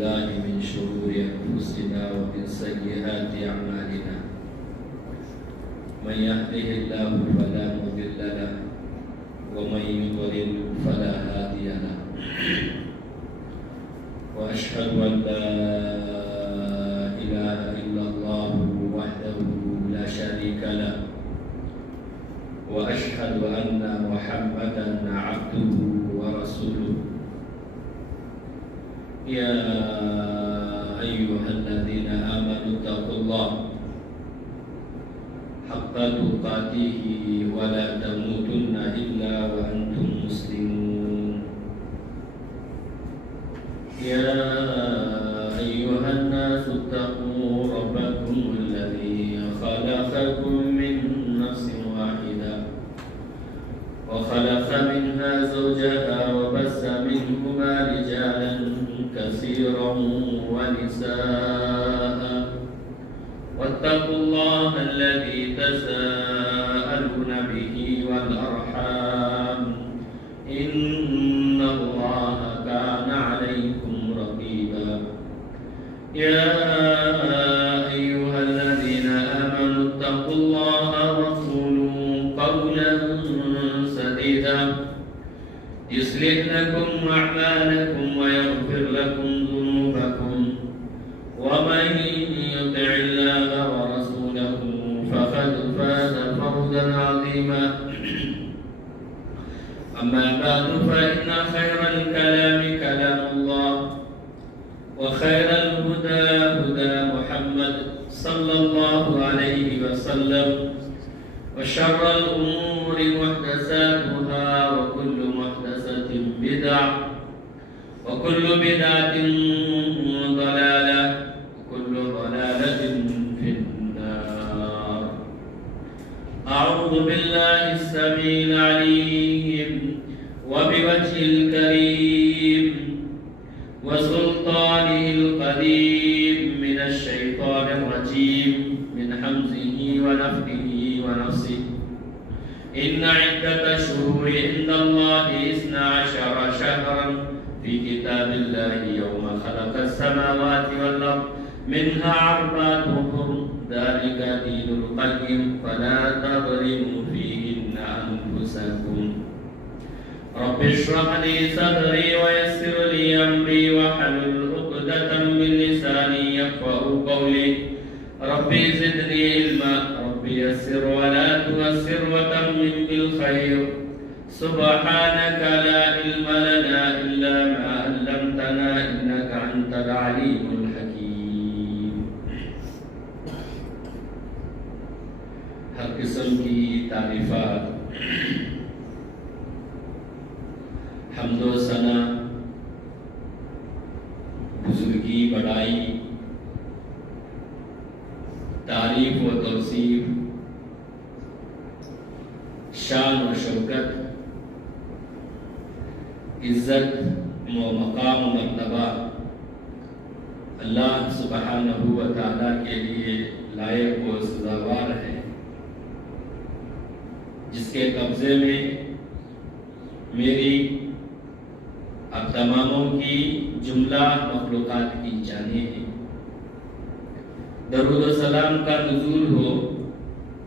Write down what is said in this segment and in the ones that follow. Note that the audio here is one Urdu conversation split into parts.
بالله من شرور أنفسنا ومن سيئات أعمالنا من يهده الله فلا مضل له ومن يضلل فلا هادي له وأشهد أن لا إله إلا الله وحده لا شريك له وأشهد أن محمدا عبده ورسوله يا أيها الذين آمنوا اتقوا الله حق تقاته ولا تموتن إلا وأنتم مسلمون يا أيها الناس اتقوا ربكم الذي خلقكم من نفس واحدة وخلق منها زوجها وبث منهما رجالا كثيرا ونساء واتقوا الله الذي تساءلون به والأرحام إن الله كان عليكم رقيبا يا أيها الذين آمنوا اتقوا الله وقولوا قولا سديدا يصلح لكم أعمالكم ويغفر لكم ذنوبكم ومن يطع الله ورسوله فقد فاز فوزا عظيما أما بعد فإن خير الكلام كلام الله وخير الهدى هدى محمد صلى الله عليه وسلم وشر الأمور محدثاتها وكل محدثة بدعة وكل بدعة ضلالة وكل ضلالة في النار. أعوذ بالله السميع العليم وبوجهه الكريم وسلطانه القديم من الشيطان الرجيم من حمزه ونفخه ونفسه إن عدة الشهور عند الله 12 شهرا في كتاب الله يوم خلق السماوات والأرض منها 4 حرم ذلك دين القيم فلا تظلموا فيهن أنفسكم رب اشرح لي صدري ويسر لي أمري واحلل عقدة من لساني يفقهوا قولي ربي زدني علما ربي يسر ولا تؤسر وتمم بالخير سبحانك لا علم لنا إلا ما علمتنا إنك أنت العليم الحكيم. ہر قسم کی تعریفات حمد و ثنا بزرگی بڑائی تعریف و توصیف شان و شوکت عزت و مقام و مرتبہ اللہ سبحانہ و تعالیٰ کے لیے لائق و سزاوار ہے جس کے قبضے میں میری اب تماموں کی جملہ مخلوقات کی جانیں ہیں. درود و سلام کا نزول ہو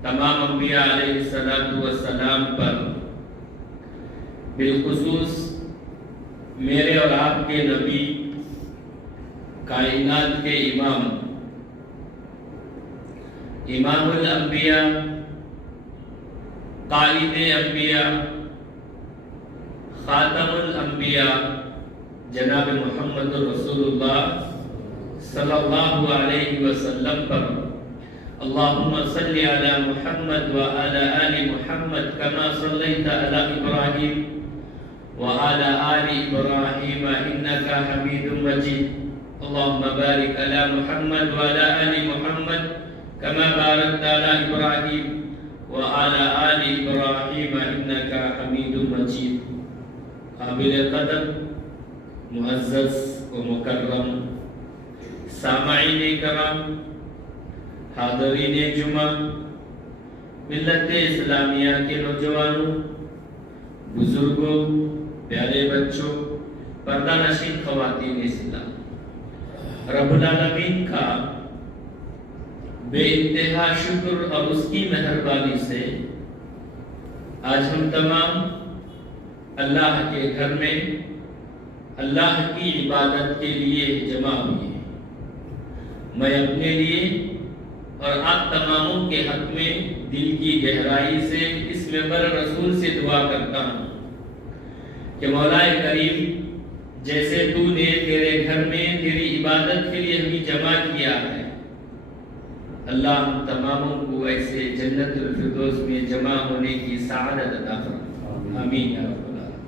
تمام انبیاء علیہ السلام پر، بالخصوص میرے اور آپ کے نبی، کائنات کے امام الانبیاء، قائد انبیاء، خاتم الانبیاء جناب محمد رسول اللہ صلی اللہ علیہ وسلم پر اللہم صلی علی محمد وعلی آل محمد کما صلیت علی ابراہیم وعلی آل ابراہیم انکا حمید مجید اللہم بارک علی محمد وعلی آل محمد کما بارکت علی ابراہیم وعلی آل ابراہیم انکا حمید مجید. قابل قدر معزز و مکرم سامعین کرام، حاضرین جمعہ، ملت اسلامیہ کے نوجوانوں، بزرگوں، پیارے بچوں، پردہ نشین خواتین اسلام، رب العالمین کا بے انتہا شکر اور اس کی مہربانی سے آج ہم تمام اللہ کے گھر میں اللہ کی عبادت کے لیے جمع ہوئے ہیں۔ میں اپنے لیے اور آپ تماموں کے حق میں دل کی گہرائی سے اس ممبر رسول سے دعا کرتا ہوں کہ مولا کریم، جیسے تو نے تیرے گھر میں تیری عبادت کے لیے ہمیں جمع کیا ہے، اللہ ہم تماموں کو ایسے جنت الفردوس میں جمع ہونے کی سعادت عطا فرما، آمین یا رب العالمین۔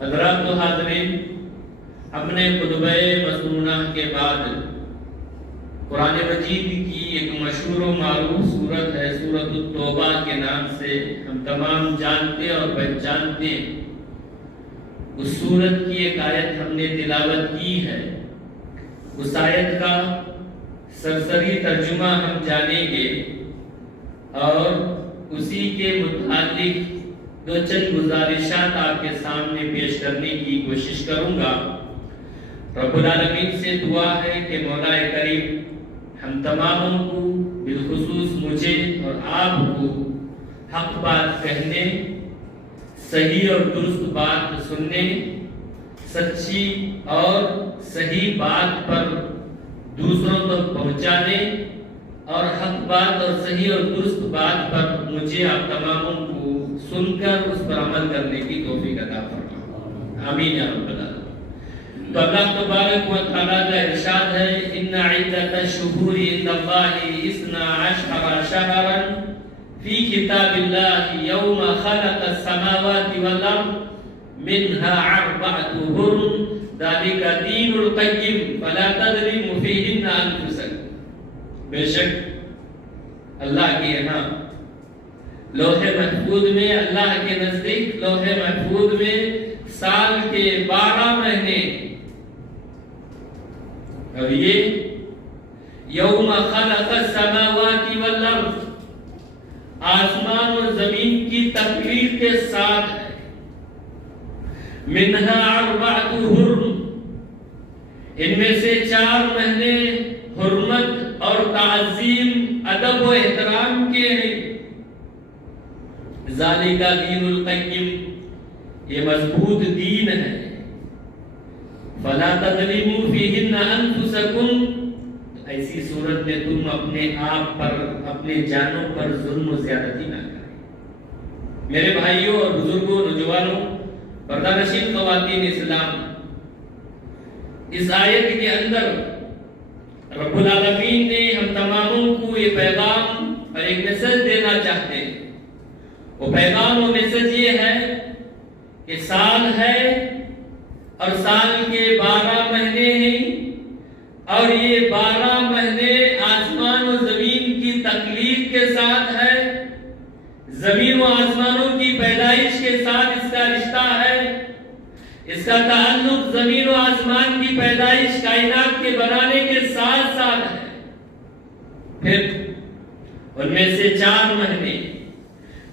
حضرات و حاضرین، اپنے خطبہ مسنونہ کے بعد قرآن مجید کی ایک مشہور و معروف سورت ہے، سورۃ التوبہ کے نام سے ہم تمام جانتے اور پہچانتے ہیں۔ اس سورت کی ایک آیت ہم نے تلاوت کی ہے، اس آیت کا سرسری ترجمہ ہم جانیں گے اور اسی کے متعلق دو چند گزارشات آپ کے سامنے پیش کرنے کی کوشش کروں گا۔ رب العالمین سے دعا ہے کہ مولا کریم ہم تماموں کو، بالخصوص مجھے اور آپ کو، حق بات کہنے، صحیح اور درست بات سننے، سچی اور صحیح بات پر دوسروں تک پہنچانے اور حق بات اور صحیح اور درست بات پر مجھے آپ تماموں کو سن کر اس پر عمل کرنے کی توفیق عطا فرما، آمین یا رب العالمین۔ تو اللہ تبارک و تعالیٰ کا ارشاد ہے، ان عدت الشہور عند اللہ 12 شہرا فی کتاب اللہ یوم خلق السماوات والارض منها 4 حرم ذالک دین القیم فلا تظلموا فیہن انفسکم۔ بے شک اللہ کے یہاں لوح محفوظ میں، اللہ کے نزدیک لوح محفوظ میں سال کے 12 مہینے، اور یہ یوم خلق السماوات والارض آسمان اور زمین کی تخلیق کے ساتھ ہے۔ منها 4 حرم، ان میں سے 4 مہینے حرمت اور تعظیم، ادب و احترام کے ہیں۔ ذالک دین القیم، یہ مضبوط دین ہے۔ فلا تظلموا فیہن انفسکم، ایسی صورت میں تم اپنے آپ پر، اپنے جانوں پر ظلم و زیادتی نہ کریں۔ میرے بھائیوں اور بزرگوں، نوجوانوں، پردہ نشین خواتین اسلام، اس آیت کے اندر رب العالمین نے ہم تماموں کو یہ پیغام اور ایک میسج دینا چاہتے ہیں۔ وہ پیغام و میسج یہ ہے کہ سال ہے اور سال کے 12 مہینے ہیں، اور یہ 12 مہینے آسمان و زمین کی تخلیق کے ساتھ ہے، زمین و آسمانوں کی پیدائش کے ساتھ اس کا رشتہ ہے، اس کا تعلق زمین و آسمان کی پیدائش، کائنات کے بنانے کے ساتھ ساتھ ہے۔ پھر ان میں سے 4 مہینے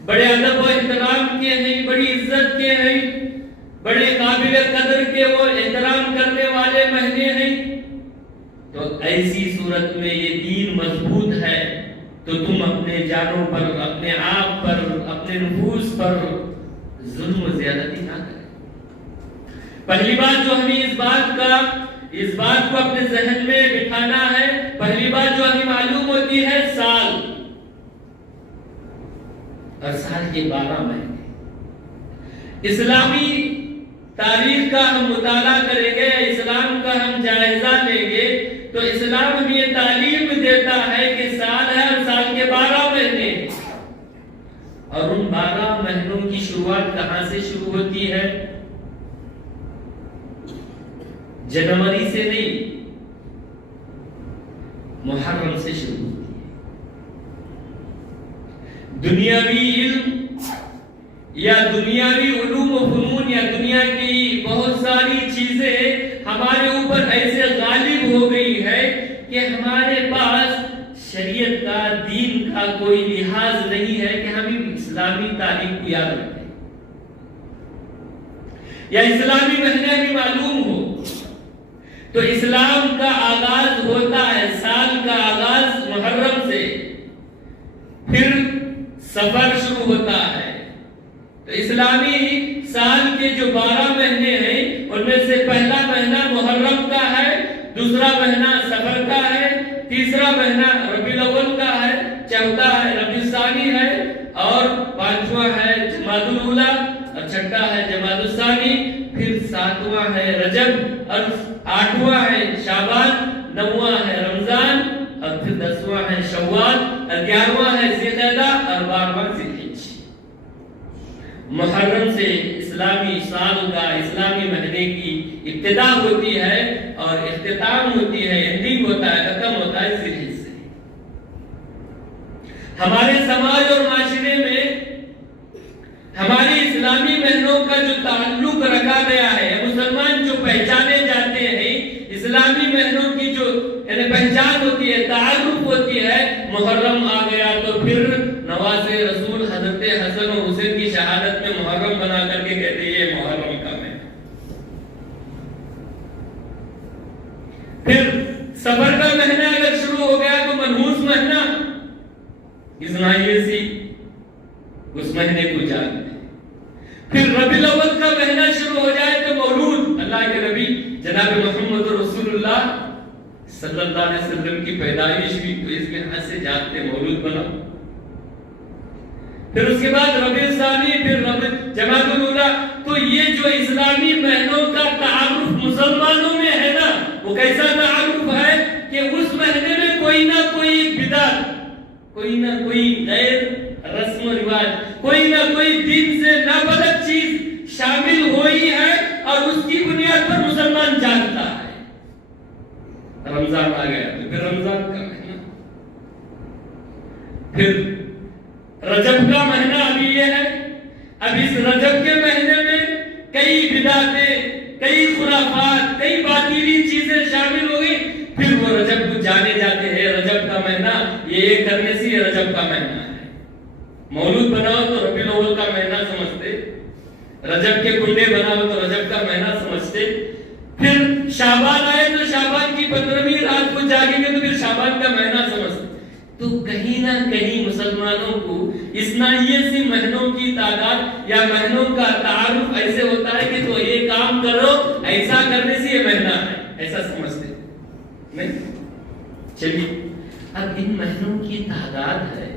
بڑے ادب و احترام کے ہیں، بڑی عزت کے ہیں، بڑے قابل قدر کے وہ احترام کرنے والے مہینے ہیں۔ تو ایسی صورت میں یہ دین مضبوط ہے تو تم اپنے جانوں پر، اپنے آپ پر، اپنے نفوس پر ظلم و زیادتی نہ کریں۔ پہلی بات جو ہمیں اس بات کو اپنے ذہن میں بٹھانا ہے، پہلی بات جو ہمیں معلوم ہوتی ہے، سال اور سال کے 12 مہینے۔ اسلامی تاریخ کا ہم مطالعہ کریں گے، اسلام کا ہم جائزہ لیں گے تو اسلام ہمیں یہ تعلیم دیتا ہے کہ سال ہے اور سال کے 12 مہینے، اور ان 12 مہینوں کی شروعات کہاں سے شروع ہوتی ہے؟ جنوری سے نہیں، محرم سے شروع ہوتی ہے۔ دنیاوی علم یا دنیاوی علوم و فنون یا دنیا کی بہت ساری چیزیں ہمارے اوپر ایسے غالب ہو گئی ہے کہ ہمارے پاس شریعت کا، دین کا کوئی لحاظ نہیں ہے کہ ہم اسلامی تاریخ کو یاد رکھیں یا اسلامی مہینے بھی معلوم ہو۔ تو اسلام کا آغاز ہوتا ہے، سال کا آغاز محرم سے، پھر سفر شروع ہوتا ہے۔ تو اسلامی سال کے جو 12 مہینے ہیں ان میں سے پہلا مہینہ محرم کا ہے، دوسرا مہینہ سفر کا ہے، تیسرا مہینہ ربیع الاول کا ہے، چوتھا ہے ربیع الثانی ہے، اور پانچواں ہے جمادی الاولیٰ، اور چھٹا ہے جمادی الثانی، پھر ساتواں ہے رجب، اور آٹھواں ہے شعبان، نواں ہے رمضان، اور پھر 10واں ہے شوال، اور 11واں ہے ذی القعدہ، اور 12واں ذی الحجہ۔ محرم سے اسلامی سال کا، اسلامی مہینے کی ابتدا ہوتی ہے اور اختتام ہوتی ہے، اینڈنگ ہوتا ہے، ختم ہوتا ہے ذی الحجہ سے۔ ہمارے سماج اور معاشرے میں ہماری اسلامی مہینوں کا جو تعلق رکھا گیا ہے، مسلمان جو پہچانے جاتے ہیں، اسلامی مہینوں کی جو پہچان ہوتی ہے، تعارف ہوتی ہے، محرم آ گیا تو پھر نواز رسول حضرت حسن و حسین کی شہادت میں محرم بنا کر کے کہتے ہیں یہ محرم کا مہینہ۔ پھر سفر کا مہینہ اگر شروع ہو گیا تو منحوس مہینہ، سی اس مہینے کو جانتے ہیں۔ پھر ربیع الاول کا مہینہ شروع ہو جائے تو مولود، اللہ کے نبی جناب محمد رسول اللہ صلی اللہ علیہ وسلم کی پیدائش ہوئی تو اس لحاظ سے جانتے مولود بنا۔ پھر اس کے بعد ربیع الثانی، پھر جمادی الاولیٰ۔ تو یہ جو اسلامی مہینوں کا تعارف مسلمانوں میں ہے نا، وہ کیسا تعارف ہے کہ اس مہینے میں کوئی نہ کوئی بدعت، کوئی نہ کوئی غیر رسم و رواج، کوئی نہ کوئی دین سے نابلد چیز شامل ہوئی ہے، اور اس کی بنیاد پر مسلمان جانتا ہے۔ رمضان آ گیا تو پھر رمضان کا مہینہ، پھر رجب کا مہینہ ابھی یہ ہے۔ اب اس رجب کے مہینے میں کئی بدعتیں، کئی خرافات، کئی باطلی چیزیں شامل ہو گئی، پھر وہ رجب کو جانے جاتے ہیں رجب کا مہینہ، یہ کرنے سے یہ رجب کا مہینہ ہے۔ مولود بناؤ تو ربیع الاول کا مہینہ سمجھتے، رجب کے کنڈے بناؤ تو رجب کا مہینہ سمجھتے، پھر شعبان آئے تو شعبان کی 15ویں رات کو جاگیں گے تو پھر شعبان کا مہینہ سمجھتے۔ تو کہیں نہ کہیں مسلمانوں کو اسنائیسی مہینوں کی تعداد یا مہینوں کا تعارف ایسے ہوتا ہے کہ تو یہ کام کرو، ایسا کرنے سے یہ مہینہ ہے، ایسا سمجھتے نہیں۔ چلیے اب ان مہینوں کی تعداد ہے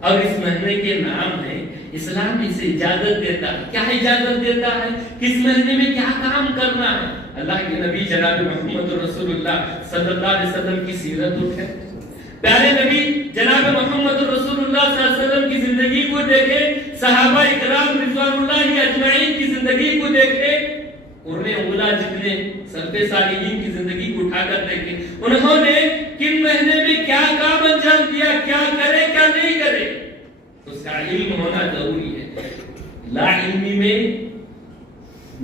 اور اس مہینے کے نام ہے، اسلام اسے اجازت دیتا ہے۔ کیا اجازت دیتا ہے؟ کس مہینے میں کیا کام کرنا ہے؟ اللہ کے نبی جناب محمد رسول اللہ صلی اللہ علیہ وسلم کی سیرت اٹھے، پیارے نبی جناب محمد رسول اللہ صلی اللہ علیہ وسلم کی زندگی کو دیکھے، صحابہ اکرام رضوان اللہ اجمعین کی زندگی کو دیکھے، قرن اولیٰ جتنے سلف صالحین کی زندگی کو اٹھا کر دیکھے، انہوں نے کن مہینے میں کیا کام انجام دیا، کیا کرے کیا نہیں کرے، اس کا علم ہونا ضروری ہے۔ لا علمی میں،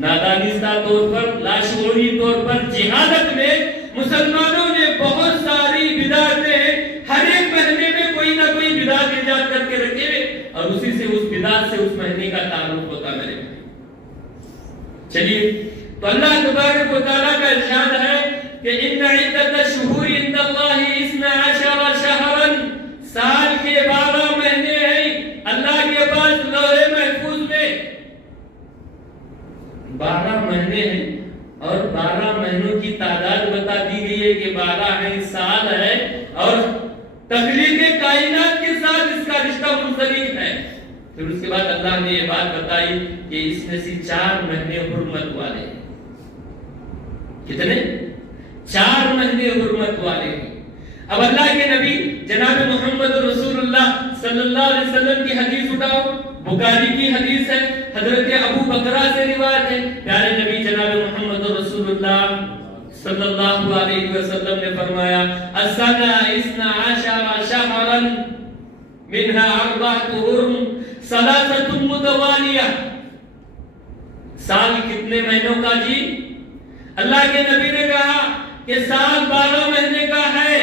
نادانستہ طور پر، لاشعوری طور پر جہالت میں مسلمانوں نے بہت ساری بدعتیں ہر ایک مہینے میں کوئی نہ کوئی بدعت ایجاد کر کے رکھے، اور اسی سے اس بدعت سے اس مہینے کا تعلق ہوتا میرے۔ چلیے تو اللہ تبارک و تعالیٰ کا ارشاد ہے کہ ان عدت الشہور عند اللہ 12 شہرا، سال کے 12 مہینے ہیں اللہ کے پاس لوح محفوظ میں، 12 مہینے ہیں، اور 12 مہینوں کی تعداد بتا دی گئی ہے کہ 12 ہے، سال ہے، اور تخلیق کائنات کے ساتھ اس کا رشتہ منسلک ہے۔ پھر اس کے بعد اللہ نے یہ بات بتائی کہ اس میں سے 4 مہینے حرمت والے ہیں۔ کتنے؟ 4 مہینے حرمت والے ہیں۔ اب اللہ کے نبی جناب محمد رسول اللہ صلی اللہ علیہ وسلم کی حدیث اٹھاؤ، بخاری کی حدیث ہے، حضرت ابو بکرہ سے روایت ہے، پیارے نبی جناب محمد رسول اللہ صلی اللہ علیہ وسلم نے فرمایا السنہ 12 شہرا منها 4 حرم 3 متوالیہ۔ سال کتنے مہینوں کا جی؟ اللہ کے نبی نے کہا کہ سال 12 مہینے کا ہے،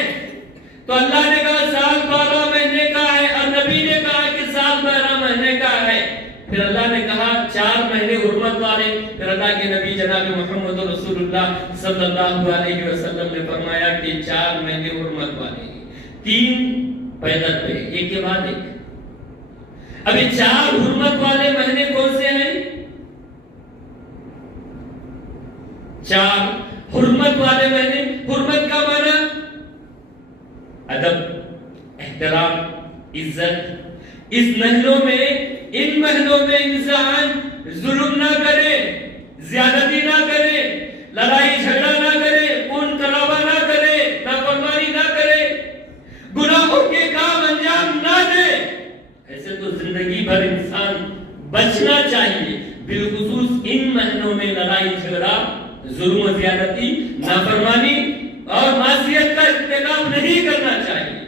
تو اللہ نے کہا سال 12 مہینے کا ہے، اور نبی نے کہا کہ سال 12 مہینے کا ہے۔ پھر اللہ نے کہا 4 مہینے حرمت والے ہے؟ پھر اللہ کے نبی جناب محمد رسول اللہ صلی اللہ علیہ وسلم نے فرمایا کہ 4 مہینے حرمت والے ہیں، 3 پیدل پہ، ایک کے بعد ایک۔ ابھی 4 حرمت والے مہینے کون سے ہیں؟ 4 حرمت والے مہینے۔ حرمت کا معنی ادب، احترام، عزت۔ اس مہینوں میں، ان مہینوں میں انسان ظلم نہ کرے، زیادتی نہ کرے، لڑائی جھگڑا نہ کرے، خون خرابہ نہ کرے، نافرمانی نہ کرے، گناہوں کے کام انجام نہ دے۔ ایسے تو زندگی بھر انسان بچنا چاہیے، بالخصوص ان مہینوں میں لڑائی جھگڑا، ظلم و زیادتی، نافرمانی اور معصیت کا ارتکاب نہیں کرنا چاہیے۔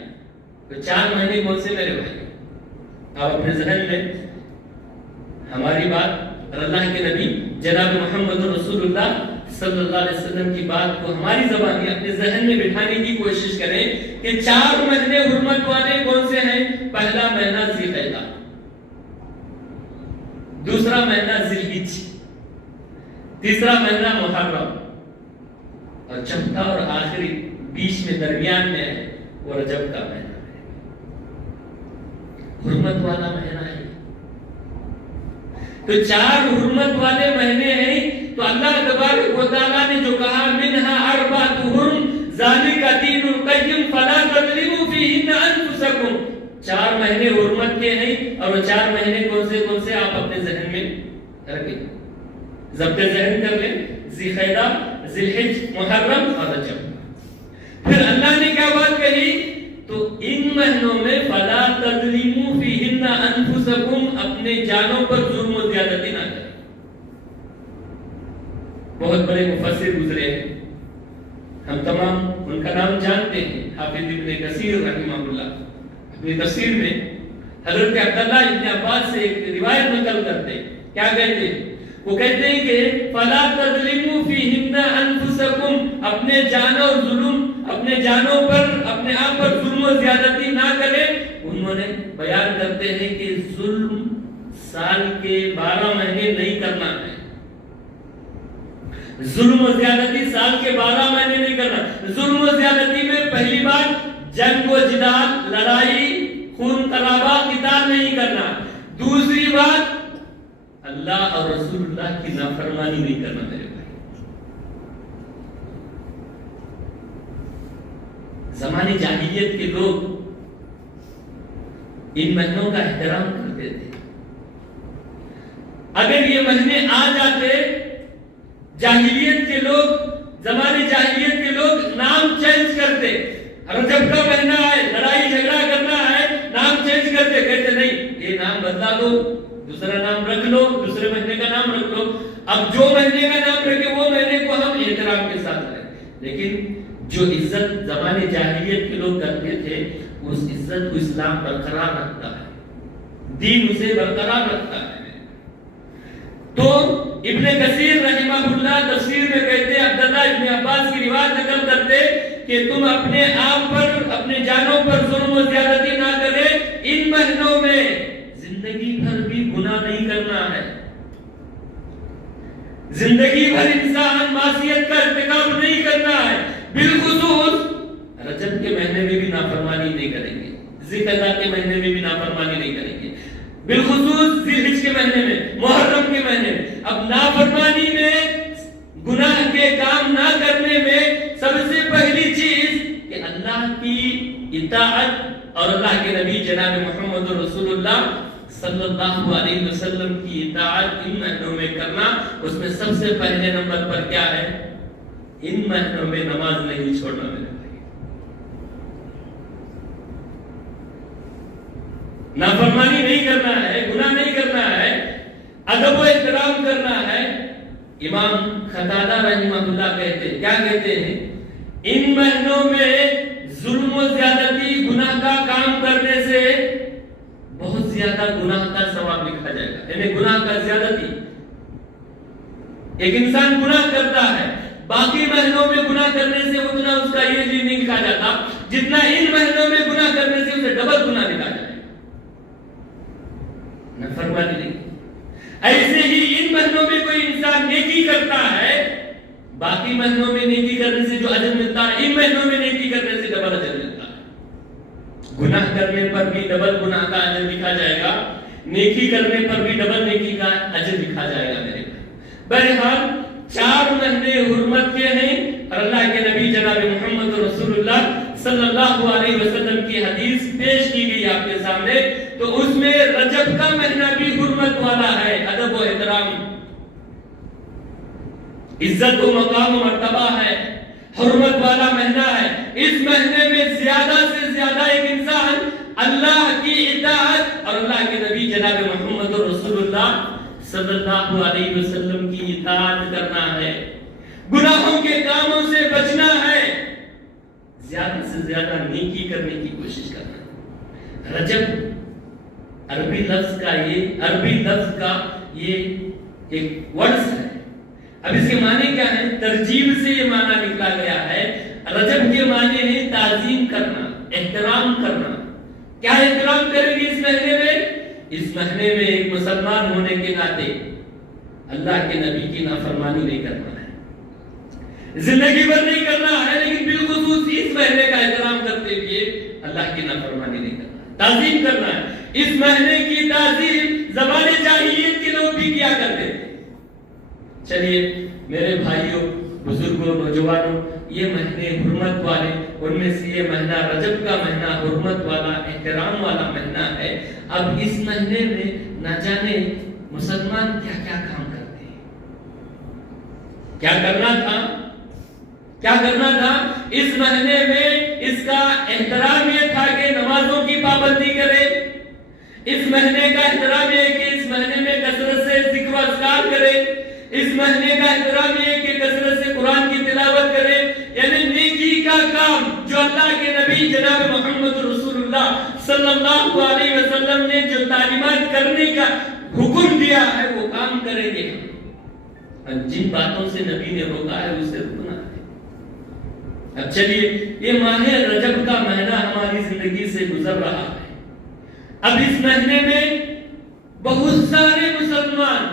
تو 4 مہینے کون سے میرے بھائی؟ آپ اپنے ذہن میں ہماری بات اور اللہ کے نبی جناب محمد رسول اللہ صلی اللہ علیہ وسلم کی بات کو ہماری زبان میں اپنے ذہن میں بٹھانے کی کوشش کریں کہ 4 مہینے حرمت والے کون سے ہیں؟ پہلا مہینہ ذی القعدہ، دوسرا مہینہ ذی الحجہ، تیسرا مہینہ محرم، اور چوتھا اور آخری بیچ میں درمیان میں ہے وہ رجب کا مہینہ ہے۔ حرمت والا مہینہ ہے۔ تو 4 حرمت والے مہینے ہیں۔ تو اللہ تبارک و تعالیٰ نے جو کہا منہا اربعۃ حرم ذالک دین القیم فلا تظلموا فیہن انفسکم، 4 مہینے حرمت کے ہیں، اور وہ 4 مہینے کون سے آپ اپنے ذہن میں رکھیں، ضبط ذہن کر لیں، ذی القعدہ، ذی الحجہ، محرم اور رجب۔ پھر اللہ نے کیا بات کہی؟ تو ان مہینوں میں فلا تظلموا فیہن انفسکم، اپنے جانوں پر ظلم و زیادتی نہ کریں۔ بہت بڑے مفسر گزرے ہیں، ہم تمام ان کا نام جانتے ہیں، حافظ ابن کثیر رحمہ اللہ اپنی تفسیر میں حضرت عبداللہ ابن عباس سے ایک روایت نقل کرتے ہیں۔ کیا کہتے ہیں؟ وہ کہتے ہیں کہ فلا تظلموا فیہن انفسکم، اپنے جانوں ظلم، اپنے جانوں پر، اپنے آپ پر ظلم و زیادتی نہ کرے۔ انہوں نے بیان کرتے ہیں کہ ظلم سال کے 12 مہینے نہیں کرنا ہے، ظلم و زیادتی سال کے 12 مہینے نہیں کرنا۔ ظلم و زیادتی میں پہلی بات جنگ و جدال، لڑائی، خون خرابہ، قتال نہیں کرنا۔ دوسری بات اللہ اور رسول اللہ کی نافرمانی نہیں کرنا میرے بھائی۔ زمانے جاہلیت کے لوگ ان مہینوں کا احترام کرتے تھے۔ اگر یہ مہینے آ جاتے، جاہلیت کے لوگ، زمانے جاہلیت کے لوگ نام چینج کرتے۔ رجب کا مہینہ ہے، لڑائی جھگڑا کرنا ہے، نام چینج کرتے، کہتے نہیں یہ نام بدلا دو، دوسرا نام رکھ لو، دوسرے مہینے کا نام رکھ لو۔ اب جو مہینے کا نام رکھے وہ مہینے کو ہم احترام کے ساتھ رہیں۔ لیکن جو عزت زمانے جاہلیت کے لوگ کرتے تھے، اس عزت کو اسلام برقرار رکھتا ہے، دین اسے برقرار رکھتا ہے۔ تو ابن کثیر رحمہ اللہ تفسیر میں کہتے ہیں، عبداللہ ابن عباس کی روایت نقل کرتے کہ تم اپنے آپ پر، اپنے جانوں پر ظلم و زیادتی نہ کرے۔ ان مہینوں میں زندگی بھر بھی گناہ نہیں کرنا ہے، زندگی بھر انسان معصیت کا ارتکاب نہیں کرنا ہے، بالخصوص رجب کے مہینے میں بھی نافرمانی نہیں کریں گے، ذی القعدہ کے مہینے میں بھی نافرمانی نہیں کریں گے، بالخصوص ذی الحجہ کے مہینے میں، محرم کے مہینے میں۔ اب نافرمانی میں، گناہ کے کام نہ کرنے میں سب سے پہلی چیز کہ اللہ کی اطاعت اور اللہ کے نبی جناب محمد رسول اللہ صلی اللہ علیہ وسلم کی اطاعت ان مہینوں میں کرنا۔ اس میں سب سے پہلے نمبر پر کیا ہے؟ ان مہینوں میں نماز نہیں چھوڑنا میرے بھائی، نافرمانی نہیں کرنا ہے، گناہ نہیں کرنا ہے، ادب و احترام کرنا ہے۔ امام قتادہ رحمہ اللہ کہتے ہیں، کیا کہتے ہیں؟ ان مہینوں میں ظلم و زیادتی، گناہ کا کام کرنے سے بہت زیادہ گناہ کا ثواب لکھا جائے گا۔ یعنی گناہ کا زیادتی، ایک انسان گناہ کرتا ہے، باقی مہینوں میں گناہ کرنے سے اتنا اس کا یہ نہیں لکھا جاتا جتنا ان مہینوں میں گناہ کرنے سے اسے ڈبل گناہ لکھا جائے گا۔ نافرمانی نہیں۔ ایسے ہی ان مہینوں میں کوئی انسان باقی مہینوں میں نیکی کرنے سے جو اجر ملتا ہے ان مہینوں میں نیکی کرنے سے ڈبل اجر ملتا ہے۔ گناہ کرنے پر بھی ڈبل گناہ کا اجر لکھا جائے گا، نیکی کرنے پر بھی ڈبل نیکی کا اجر لکھا جائے گا میرے بھائی۔ بہرحال 4 مہینے حرمت کے ہیں اور اللہ کے نبی جناب محمد رسول اللہ صلی اللہ علیہ وسلم کی حدیث پیش کی گئی آپ کے سامنے، تو اس میں رجب کا مہینہ بھی حرمت والا ہے، ادب و احترام، عزت و مقام و مرتبہ ہے، حرمت والا مہینہ ہے۔ اس مہینے میں زیادہ سے زیادہ ایک انسان اللہ کی اطاعت اور اللہ کے نبی جناب محمد رسول اللہ صلی اللہ علیہ وسلم کی اطاعت کرنا ہے، گناہوں کے کاموں سے بچنا ہے، زیادہ سے زیادہ نیکی کرنے کی کوشش کرنا ہے۔ رجب عربی لفظ کا یہ ایک ورڈز ہے۔ اب اس کے معنی کیا ہے؟ ترجیب سے یہ معنی نکلا گیا ہے۔ رجب کے معنی ہے تعظیم کرنا، احترام کرنا۔ کیا احترام کریں گے اس مہینے میں؟ اس مہینے میں ایک مسلمان ہونے کے ناطے اللہ کے نبی کی نافرمانی نہیں کرنا ہے، زندگی بھر نہیں کرنا ہے، لیکن بالخصوص اس مہینے کا احترام کرتے ہوئے اللہ کی نافرمانی نہیں کرنا ہے، تعظیم کرنا ہے۔ اس مہینے کی تعظیم زمانے جاہلیت کے لوگ بھی کیا کرتے تھے۔ چلیے میرے بھائیوں، بزرگوں، نوجوانوں، یہ مہینے حرمت والے، ان میں سے یہ مہینہ رجب کا مہینہ حرمت والا، احترام والا مہینہ ہے۔ اب اس مہینے میں نہ جانے مسلمان کیا کیا کام کرتے ہیں۔ کیا کرنا تھا اس مہینے میں؟ اس کا احترام یہ تھا کہ نمازوں کی پابندی کرے، اس مہینے کا احترام یہ کہ اس مہینے میں کثرت سے ذکر و اذکار کرے، اس مہینے کا احترام یہ کہ کثرت سے قرآن کی تلاوت کرے، یعنی نیکی کا کام جو اللہ کے نبی جناب محمد رسول اللہ صلی اللہ علیہ وسلم نے جو تعلیمات کرنے کا حکم دیا ہے وہ کام کریں گے۔ جن باتوں سے نبی نے روکا ہے اسے رکنا ہے۔ اب چلیے، یہ ماہ رجب کا مہینہ ہماری زندگی سے گزر رہا ہے۔ اب اس مہینے میں بہت سارے مسلمان،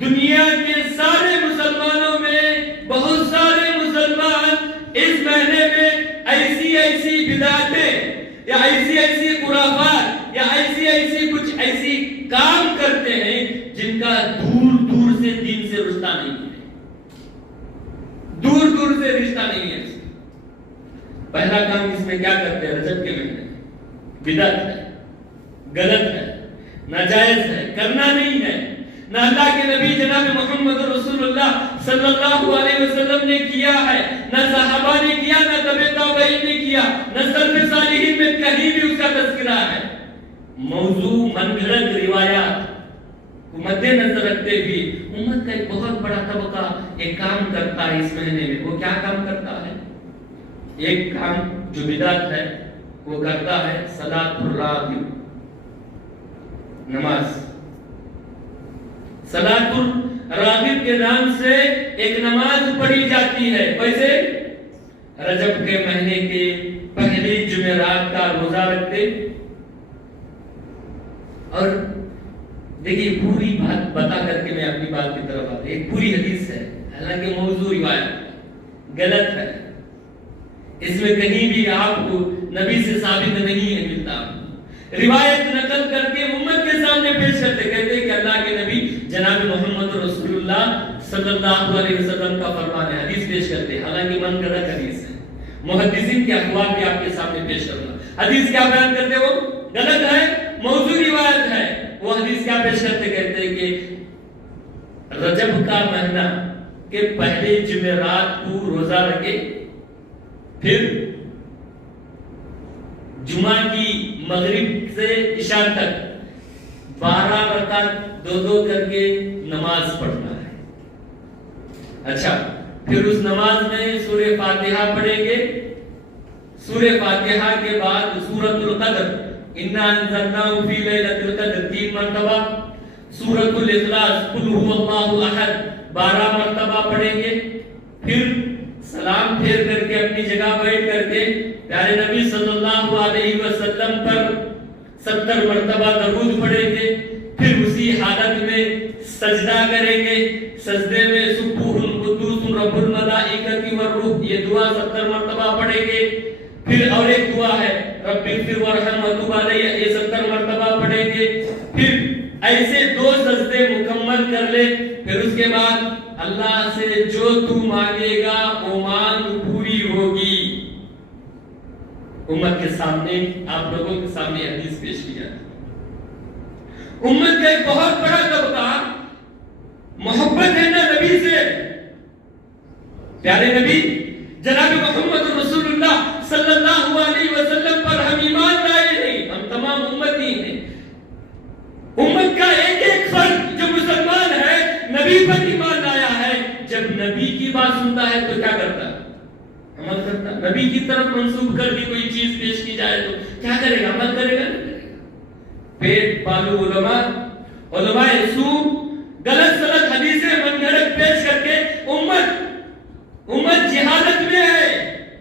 دنیا کے سارے مسلمانوں میں بہت سارے مسلمان اس مہینے میں ایسی بدعتیں یا ایسی خرافات یا ایسی کچھ ایسی کام کرتے ہیں جن کا دور سے دین سے رشتہ نہیں ہے، دور سے رشتہ نہیں ہے۔ پہلا کام اس میں کیا کرتے ہیں؟ رجب کے مہینے میں بدعت ہے، غلط ہے، ناجائز ہے، کرنا نہیں ہے۔ نہ اللہ کے نبی جناب محمد رسول اللہ صلی اللہ علیہ وسلم نے کیا ہے، نہ صحابہ نے کیا، نہ تبع تابعین نے کیا، نہ سلف صالحین میں کہیں بھی اس کا تذکرہ ہے۔ موضوع من گھڑت روایات کو مد نظر رکھتے ہوئے امت کا ایک بہت بڑا طبقہ ایک کام کرتا ہے اس مہینے میں۔ وہ کیا کام کرتا ہے؟ ایک کام جو بدعت ہے وہ کرتا ہے صلاۃ الراغب، نماز۔ صلاۃ الراغب کے نام سے ایک نماز پڑھی جاتی ہے۔ ویسے رجب کے مہینے کے پہلی جمعرات کا روزہ رکھتے، اور دیکھیے پوری بات بتا کر کے میں اپنی بات کی طرف آتا ہوں۔ ایک پوری حدیث ہے، حالانکہ موضوع روایت غلط ہے، اس میں کہیں بھی آپ کو نبی سے ثابت نہیں ہے ملتا۔ روایت نقل کر کے امت کے سامنے پیش کرتے، کہتے کہ اللہ کے نبی جناب محمد رسول اللہ صلی اللہ علیہ وسلم کا فرمان ہے، حدیث پیش کرتے، حالانکہ من گھڑت حدیث ہے۔ محدثین کے اقوال بھی آپ کے سامنے پیش کرنا، حدیث کیا بیان کرتے وہ غلط ہے، موضوع روایت ہے۔ وہ حدیث کیا پیش کرتے؟ کہتے کہ رجب کا مہینہ کے پہلے جمعرات کو روزہ رکھے، پھر جمعہ کی مغرب سے عشاء تک 12 رکعت دو کر کے نماز پڑھنا ہے۔ اچھا، پھر اس نماز میں سورہ فاتحہ پڑھیں گے، سورہ فاتحہ کے بعد سورۃ القدر، انا انزلناہ فی لیلۃ القدر 3 مرتبہ، سورۃ الاخلاص قل هو اللہ احد 12 مرتبہ پڑھیں گے، پھر سلام پھیر کر کے اپنی جگہ بیٹھ کر کے پیارے نبی صلی اللہ علیہ وسلم پر 70 مرتبہ درود پڑھیں گے، پھر اسی حالت میں سجدہ کریں گے، سجدے میں سبوح قدوس رب الملائکۃ والروح، یہ دعا 70 مرتبہ پڑھیں گے. پھر اور ایک دعا ہے رب اغفر وارحم وتب علی، یہ 70 مرتبہ پڑھیں گے. پھر ایسے 2 سجدے مکمل کر لے. پھر اس کے بعد اللہ سے جو تو مانگے گا وہ مانگ پوری ہوگی. امت کے سامنے، آپ لوگوں کے سامنے حدیث پیش کی جاتی ہے. امت کا ایک بہت بڑا طبقہ محبت ہے نا نبی سے. پیارے نبی جناب محمد رسول اللہ صلی اللہ علیہ وسلم پر ہم ایمان لائے نہیں، ہم تمام امتی ہیں. امت کا ایک ایک فرد جو مسلمان ہے نبی پر ایمان لایا ہے. جب نبی کی بات سنتا ہے تو کیا کرتا ہے؟ عمل کرتا. نبی کی طرف منسوب کر کے کوئی چیز پیش کی جائے تو کیا کرے گا؟ عمل کرے گا. پیٹ پالو علماء سو غلط سلط حدیثیں من گھڑت پیش کر کے امت جہالت میں ہے،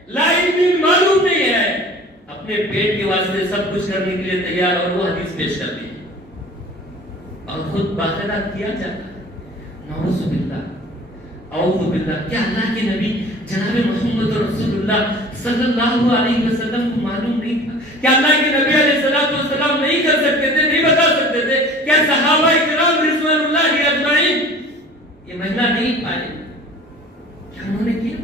لائن میں معلوم نہیں ہے، اپنے پیٹ کے واسطے سب کچھ کرنے کے لیے تیار اور وہ حدیث پیش کرتی ہے اور خود باقاعدہ کیا جاتا ہے. نعوذ باللہ اعوذ باللہ. کیا اللہ کے نبی جناب محمد رسول اللہ صلی اللہ علیہ وسلم کو معلوم نہیں تھا؟ کیا اللہ کے نبی علیہ الصلوۃ والسلام نہیں کر سکتے تھے، نہیں بتا سکتے تھے؟ کیا صحابہ کرام رضوان اللہ اجمعین یہ مہینہ نہیں پائے؟ کیا انہوں نے کیا؟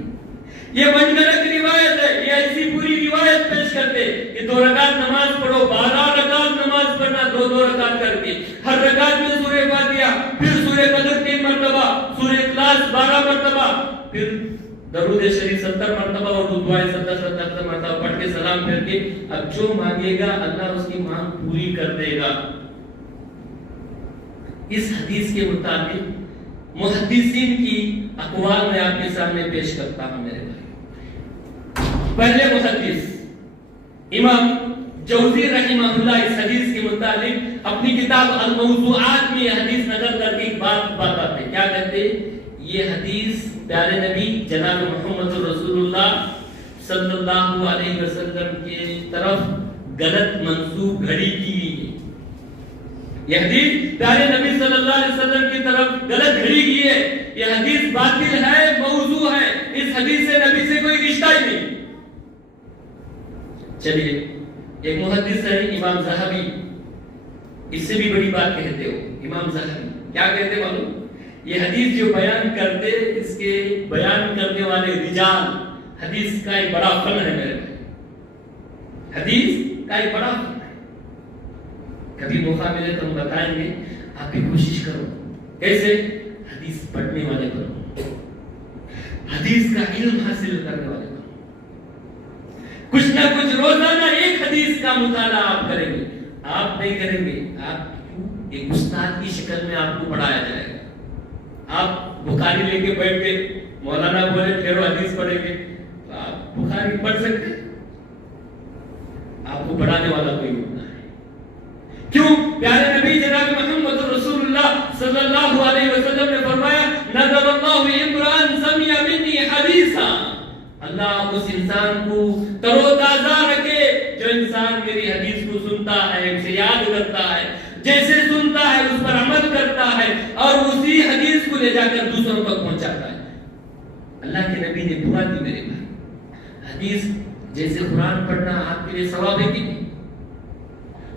یہ من گھڑت روایت ہے. یہ ایسی پوری روایت پیش کرتے کہ 2 رکعت نماز پڑھو، 12 رکعت نماز پڑھنا 2 رکعت کر کے، ہر رکعت میں سورہ فاتحہ، پھر سورہ قدر 3 مرتبہ، سورہ اخلاص 12 مرتبہ، پھر درود شریف 70 مرتبہ اور دعائیں 70 مرتبہ پڑھ کے سلام پھر کے اب جو مانگے گا اللہ اس کی مانگ پوری کر دے گا. اس حدیث کے مطابق محدثین کی اقوال میں آپ کے سامنے پیش کرتا ہوں میرے بھائی. پہلے محدث امام جوزی رحمہ اللہ اس حدیث کے متعلق اپنی کتاب الموضوعات میں یہ حدیث نقل کر کے ایک بات بتاتے. کیا کہتے؟ یہ حدیث پیارے نبی جناب محمد رسول اللہ صلی اللہ علیہ وسلم کے طرف غلط منسوب گھڑی کی گئی ہے. یہ حدیث پیارے نبی صلی اللہ علیہ وسلم کی طرف غلط گھڑی کی ہے. یہ حدیث باطل ہے، موضوع ہے. اس حدیث سے نبی سے کوئی رشتہ ہی نہیں. چلیے ایک محدث ہے امام زہبی، اس سے بھی بڑی بات کہتے ہو. امام زہبی کیا کہتے معلوم؟ یہ حدیث جو بیان کرتے، اس کے بیان کرنے والے رجال، حدیث کا ایک بڑا فن ہے میرے بھائی. حدیث کا ایک بڑا فن ہے. کبھی موقع ملے تو ہم بتائیں گے. آپ بھی کوشش کرو. کیسے؟ حدیث پڑھنے والے بنو، حدیث کا علم حاصل کرنے والے بنو. کچھ نہ کچھ روزانہ ایک حدیث کا مطالعہ آپ کریں گے. آپ نہیں کریں گے، آپ ایک استاد کی شکل میں آپ کو پڑھایا جائے گا. آپ بخاری لے کے بیٹھ کے مولانا بولے پھر حدیث پڑھیں گے تو آپ بخاری پڑھ سکتے؟ آپ کو پڑھانے والا کوئی ہوتا ہے. کیوں؟ پیارے نبی جناب محمد رسول اللہ صلی اللہ علیہ وسلم نے فرمایا نظر اللہ عمران سمع منی حدیثا. اللہ اس انسان کو تر و تازہ رکھے جو انسان میری حدیث کو سنتا ہے، اسے یاد کرتا ہے، جیسے سنتا ہے اس پر عمل کرتا ہے اور اسی حدیث کو لے جا کر دوسروں تک پہنچاتا ہے. اللہ کے نبی نے دعا دی میرے بھائی. حدیث جیسے قرآن پڑھنا آپ کے لیے ثواب ہے کہ نہیں؟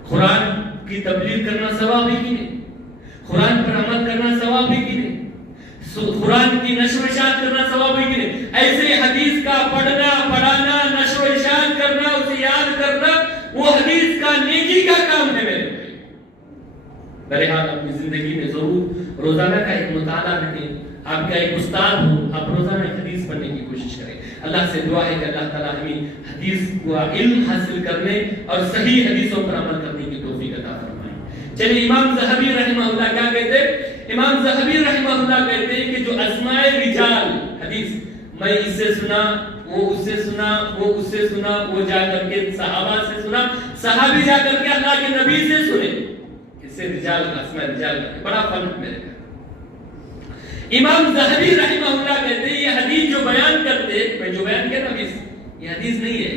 قرآن کی تبلیغ کرنا ثواب ہے کہ نہیں؟ قرآن پر عمل کرنا ثواب ہے کہ نہیں؟ قرآن کی نشر و اشاعت کرنا ثواب ہے کہ نہیں؟ ایسے حدیث کا پڑھنا، پڑھانا، نشر و اشاعت کرنا، اسے یاد کرنا، وہ حدیث کا نیکی کا کام ہے میرے بھائی. بہرحال اپنی زندگی میں ضرور روزانہ کا ایک مطالعہ رکھیں. آپ کا ایک استاد ہو، آپ روزانہ حدیث پڑھنے کی کوشش کریں. اللہ سے دعا ہے کہ اللہ تعالیٰ ہمیں حدیث کو علم حاصل کرنے اور صحیح حدیثوں پر عمل کرنے کی توفیق عطا فرمائے. چلیے امام زہبی رحمہ اللہ کیا کہتے؟ امام زہبی رحمہ اللہ کہتے ہیں کہ جو اسماء رجال حدیث، میں اس سے سنا، وہ اس سے سنا، وہ اس سے سنا، وہ جا کر کے صحابہ سے سنا، صحابی جا کر کے اللہ کے نبی سے سنے. اس سے رجال کا اسماء رجال کا بڑا فرق میرے کا. امام زہبی رحمہ اللہ کہتے ہیں یہ حدیث جو بیان کرتے، میں جو بیان کیا نا یہ حدیث نہیں ہے،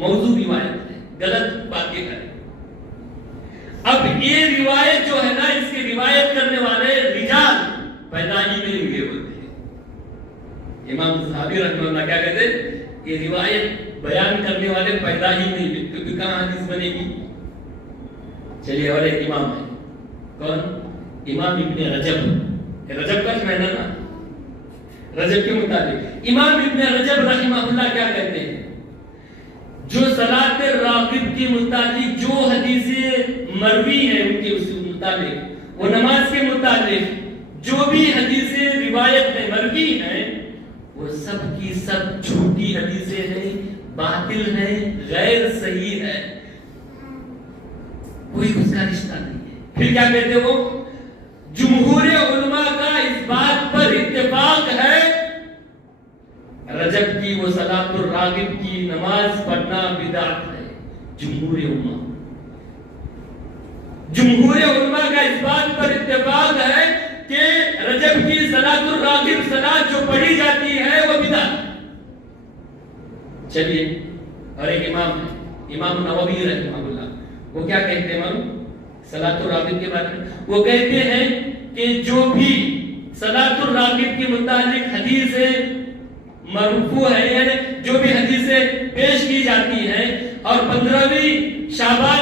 موضوع روایت ہے، غلط باتیں کریں. اب یہ روایت جو ہے نا، اس کے روایت کرنے والے رجال پیدا ہی نہیں ہوئے ہوتے ہیں. امام صحابی رحمہ اللہ کیا کہتے ہیں کہ روایت بیان کرنے والے پیدا ہی نہیں، کیونکہ کہاں حدیث بنے گی؟ چلیے اور ایک امام ہے، کون؟ امام ابن رجب، رجب کا مہینہ نا، رجب کے مطابق امام ابن رجب رحمہ اللہ کیا کہتے ہیں، جو صلاۃ راغب کے متعلق جو حدیثیں مروی ہیں ان کے اس مطابق، وہ نماز کے متعلق جو بھی حدیثیں روایت میں مروی ہیں وہ سب کی سب جھوٹی حدیثیں ہیں، باطل ہیں، غیر صحیح ہے، کوئی اس کا رشتہ نہیں ہے۔ پھر کیا کہتے وہ؟ جمہور علماء کا اس بات پر اتفاق ہے رجب کی وہ صلاۃ الراغب کی نماز پڑھنا بدعت ہے۔ جمہور علماء کا اس بات پر اتفاق ہے کہ رجب کی صلاۃ الراغب صلاۃ جو پڑھی جاتی ہے وہ بدعت ہے۔ چلیے اور ایک امام ہے، امام نووی رحمہ اللہ، وہ کیا کہتے ہیں صلاۃ الراغب کے بارے میں؟ وہ کہتے ہیں کہ جو بھی صلاۃ الراغب کے متعلق حدیثیں مرفوع ہے، یعنی جو بھی حدیثیں پیش کی جاتی ہیں اور 15ویں شعبان